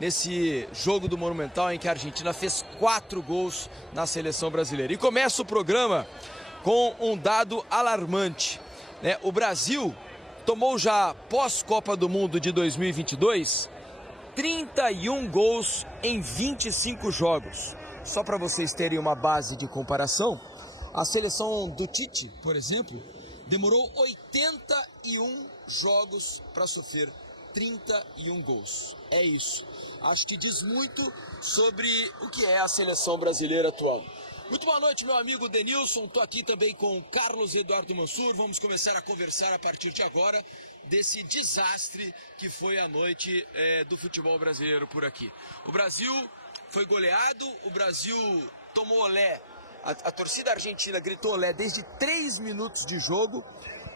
nesse jogo do Monumental em que a Argentina fez 4 gols na seleção brasileira. E começa o programa com um dado alarmante, né? O Brasil tomou já pós-Copa do Mundo de 2022 31 gols em 25 jogos. Só para vocês terem uma base de comparação, a seleção do Tite, por exemplo, demorou 81 jogos para sofrer 31 gols. É isso. Acho que diz muito sobre o que é a seleção brasileira atual. Muito boa noite, meu amigo Denilson. Estou aqui também com Carlos Eduardo Mansur. Vamos começar a conversar a partir de agora desse desastre que foi a noite do futebol brasileiro por aqui. O Brasil foi goleado, o Brasil tomou olé. A torcida argentina gritou olé desde 3 minutos de jogo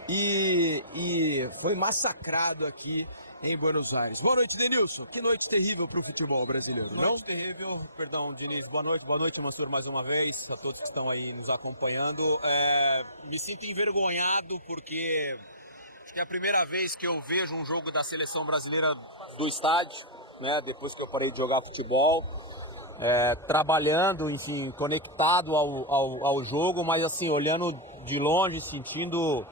e foi massacrado aqui em Buenos Aires. Boa noite, Denilson. Que noite terrível para o futebol brasileiro, não? Noite terrível, perdão, Diniz. Boa noite, Mansur, mais uma vez, a todos que estão aí nos acompanhando. Me sinto envergonhado porque é a primeira vez que eu vejo um jogo da seleção brasileira do estádio, né? Depois que eu parei de jogar futebol, trabalhando, enfim, conectado ao jogo, mas assim, olhando de longe, sentindo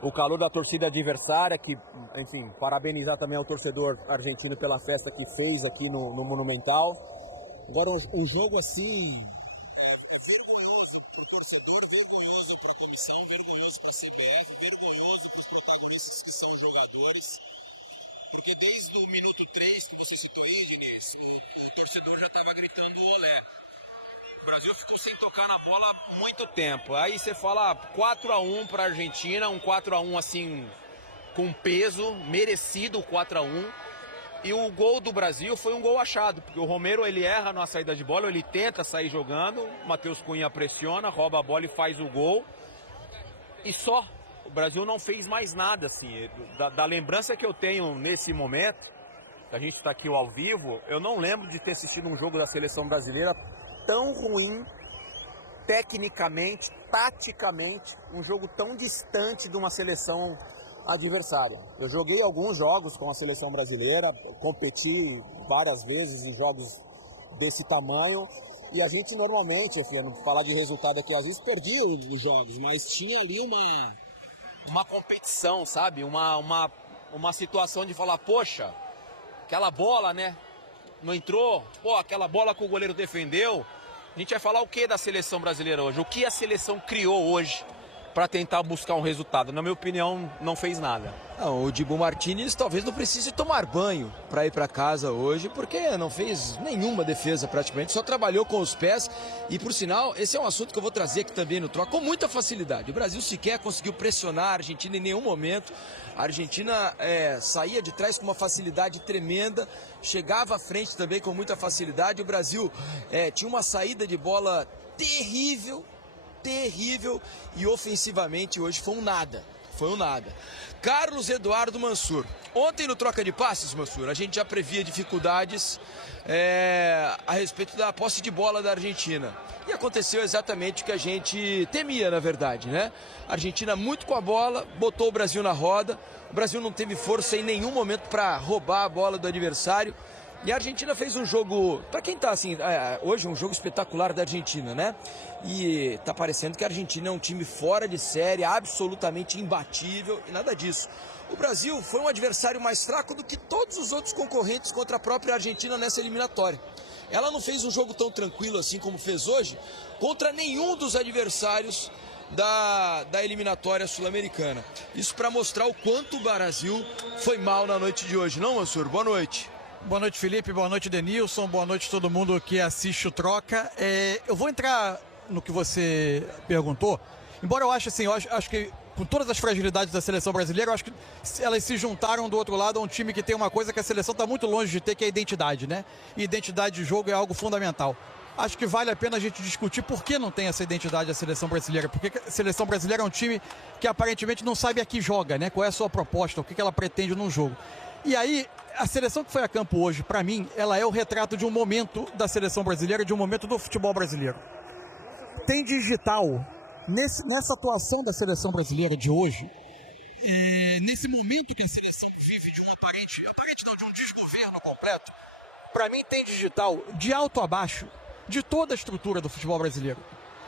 o calor da torcida adversária, que, enfim, parabenizar também ao torcedor argentino pela festa que fez aqui no Monumental. Agora, um jogo assim, vergonhoso para o torcedor, vergonhoso para a comissão, vergonhoso para a CBF, vergonhoso para os protagonistas que são jogadores. Porque desde o minuto 3 que você citou aí, Diniz, o torcedor já estava gritando olé. O Brasil ficou sem tocar na bola muito tempo. Aí você fala 4-1 para a Argentina, um 4-1 assim com peso, merecido 4-1. E o gol do Brasil foi um gol achado, porque o Romero ele erra na saída de bola, ele tenta sair jogando, o Matheus Cunha pressiona, rouba a bola e faz o gol. E só, o Brasil não fez mais nada assim. Da lembrança que eu tenho nesse momento, que a gente está aqui ao vivo, eu não lembro de ter assistido um jogo da seleção brasileira tão ruim, tecnicamente, taticamente, um jogo tão distante de uma seleção adversária. Eu joguei alguns jogos com a seleção brasileira, competi várias vezes em jogos desse tamanho, e a gente normalmente, enfim, não falar de resultado aqui, às vezes perdia os jogos, mas tinha ali uma competição, sabe? Uma situação de falar, poxa, aquela bola, né? Não entrou, pô, aquela bola que o goleiro defendeu. A gente vai falar o que da seleção brasileira hoje? O que a seleção criou hoje para tentar buscar um resultado? Na minha opinião, não fez nada. Não, o Dibu Martínez talvez não precise tomar banho para ir para casa hoje, porque não fez nenhuma defesa praticamente, só trabalhou com os pés. E por sinal, esse é um assunto que eu vou trazer aqui também no Troca com muita facilidade. O Brasil sequer conseguiu pressionar a Argentina em nenhum momento. A Argentina saía de trás com uma facilidade tremenda, chegava à frente também com muita facilidade. O Brasil tinha uma saída de bola terrível, e ofensivamente hoje foi um nada. Carlos Eduardo Mansur. Ontem no Troca de Passes, Mansur, a gente já previa dificuldades a respeito da posse de bola da Argentina. E aconteceu exatamente o que a gente temia, na verdade, né? A Argentina muito com a bola, botou o Brasil na roda. O Brasil não teve força em nenhum momento para roubar a bola do adversário. E a Argentina fez um jogo, para quem tá assim, hoje um jogo espetacular da Argentina, né? E tá parecendo que a Argentina é um time fora de série, absolutamente imbatível e nada disso. O Brasil foi um adversário mais fraco do que todos os outros concorrentes contra a própria Argentina nessa eliminatória. Ela não fez um jogo tão tranquilo assim como fez hoje contra nenhum dos adversários da eliminatória sul-americana. Isso para mostrar o quanto o Brasil foi mal na noite de hoje, não, Mansur? Boa noite. Boa noite, Felipe. Boa noite, Denilson. Boa noite a todo mundo que assiste o Troca. Eu vou entrar no que você perguntou. Embora eu ache assim, acho que com todas as fragilidades da seleção brasileira, eu acho que elas se juntaram do outro lado a um time que tem uma coisa que a seleção está muito longe de ter, que é a identidade, né? E identidade de jogo é algo fundamental. Acho que vale a pena a gente discutir por que não tem essa identidade a seleção brasileira. Porque a seleção brasileira é um time que aparentemente não sabe a que joga, né? Qual é a sua proposta, o que ela pretende num jogo. E aí, a seleção que foi a campo hoje, para mim, ela é o retrato de um momento da seleção brasileira, de um momento do futebol brasileiro. Tem digital nessa atuação da seleção brasileira de hoje, nesse momento que a seleção vive de um de um desgoverno completo, para mim tem digital de alto a baixo de toda a estrutura do futebol brasileiro.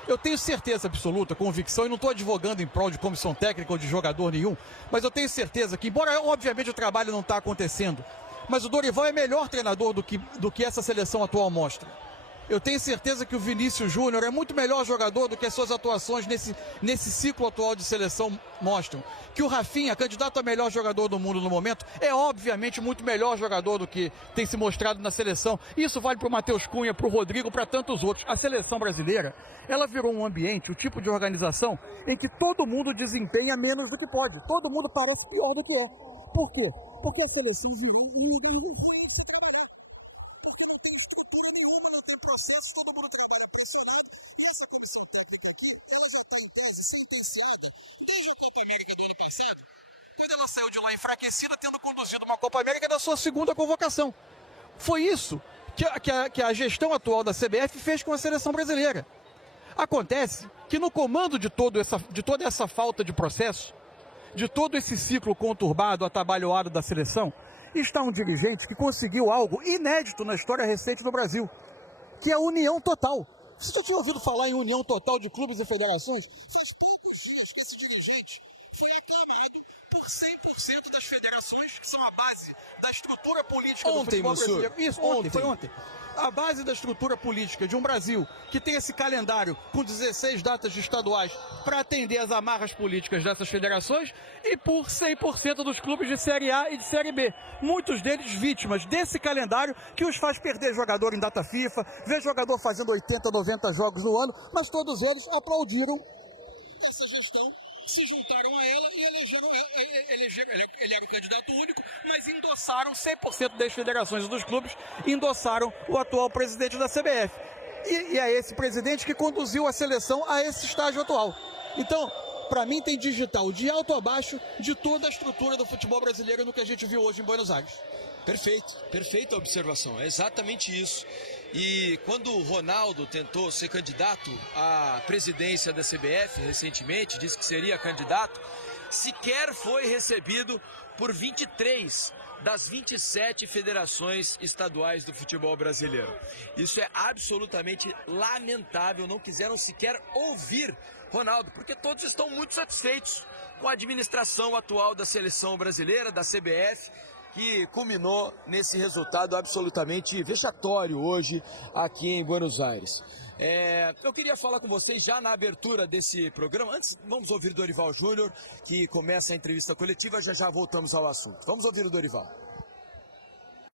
Eu tenho certeza absoluta, convicção, e não estou advogando em prol de comissão técnica ou de jogador nenhum, mas eu tenho certeza que, embora obviamente o trabalho não está acontecendo, mas o Dorival é melhor treinador do que essa seleção atual mostra. Eu tenho certeza que o Vinícius Júnior é muito melhor jogador do que as suas atuações nesse ciclo atual de seleção mostram. Que o Rafinha, candidato a melhor jogador do mundo no momento, é obviamente muito melhor jogador do que tem se mostrado na seleção. Isso vale para o Matheus Cunha, para o Rodrigo, para tantos outros. A seleção brasileira, ela virou um ambiente, um tipo de organização em que todo mundo desempenha menos do que pode. Todo mundo parece pior do que é. Por quê? Porque a seleção virou quando ela saiu de lá enfraquecida, tendo conduzido uma Copa América da sua segunda convocação. Foi isso que a gestão atual da CBF fez com a seleção brasileira. Acontece que no comando de toda essa falta de processo, de todo esse ciclo conturbado, atabalhoado da seleção, está um dirigente que conseguiu algo inédito na história recente do Brasil, que é a união total. Você já tinha ouvido falar em união total de clubes e federações? Faz poucos dias que esse dirigente foi aclamado por 100% das federações, que são a base da estrutura política do futebol brasileiro. Isso, foi ontem. A base da estrutura política de um Brasil que tem esse calendário com 16 datas de estaduais para atender às amarras políticas dessas federações e por 100% dos clubes de Série A e de Série B. Muitos deles vítimas desse calendário que os faz perder jogador em data FIFA, ver jogador fazendo 80, 90 jogos no ano, mas todos eles aplaudiram essa gestão, se juntaram a ela e elegeram, ele era o candidato único, mas endossaram 100% das federações e dos clubes, endossaram o atual presidente da CBF. E é esse presidente que conduziu a seleção a esse estágio atual. Então, para mim tem digital de alto a baixo de toda a estrutura do futebol brasileiro no que a gente viu hoje em Buenos Aires. Perfeita observação, é exatamente isso. E quando o Ronaldo tentou ser candidato à presidência da CBF recentemente, disse que seria candidato, sequer foi recebido por 23 das 27 federações estaduais do futebol brasileiro. Isso é absolutamente lamentável, não quiseram sequer ouvir Ronaldo, porque todos estão muito satisfeitos com a administração atual da seleção brasileira, da CBF, que culminou nesse resultado absolutamente vexatório hoje aqui em Buenos Aires. Eu queria falar com vocês já na abertura desse programa. Antes, vamos ouvir Dorival Júnior, que começa a entrevista coletiva, já voltamos ao assunto. Vamos ouvir o Dorival.